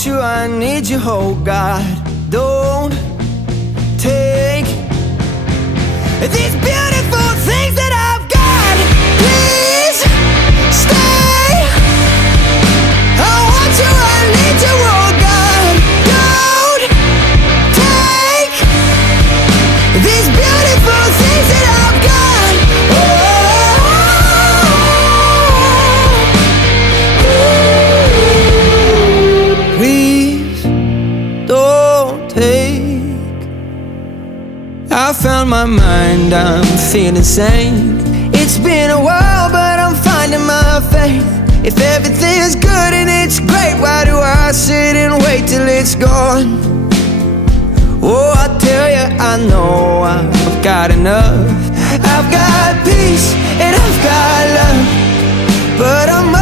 want you, I need you, oh God. Don't take these beautiful things that I've got. Please stay. I want you, I need you, oh God. Don't take these beautiful things that I've got. Please don't take. I found my mind, I'm feeling sane. It's been a while, but I'm finding my faith. If everything's good and it's great, why do I sit and wait till it's gone? Oh, I tell you, I know I've got enough. I've got peace and I've got love, but I'm